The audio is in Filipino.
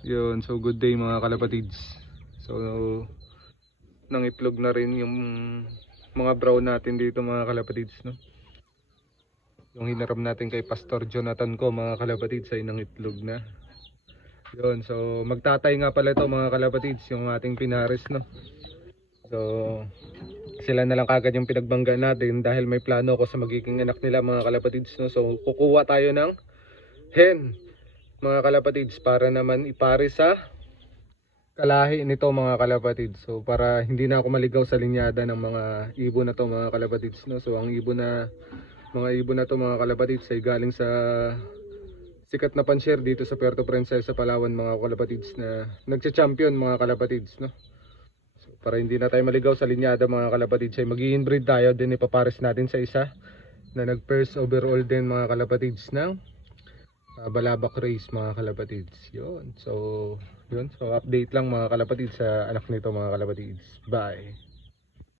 Yun, so good day mga kalapatids. So nangitlog na rin yung mga brown natin dito mga kalapatids, no? Yung hinaram natin kay Pastor Jonathan ko mga kalapatids ay nangitlog na. Yun, so magtatay nga pala ito mga kalapatids, yung ating pinares, no? So sila na lang kagad yung pinagbangga natin dahil may plano ako sa magiging anak nila mga kalapatids, no? So kukuha tayo ng hen mga kalapatids para naman ipare sa kalahi nito mga kalapatids. So para hindi na ako maligaw sa linyada ng mga ibon na to mga kalapatids, no? So ang mga ibon na to mga kalapatids ay galing sa sikat na pansier dito sa Puerto Princesa, Palawan mga kalapatids, na nagcha-champion mga kalapatids, no? So para hindi na tayo maligaw sa linyada mga kalapatids ay mag-i-inbreed tayo, din ipapares natin sa isa na nag first overall din mga kalapatids ng Balabak race mga kalapatids. Yun. So, yun. So, update lang mga kalapatids sa anak nito mga kalapatids. Bye.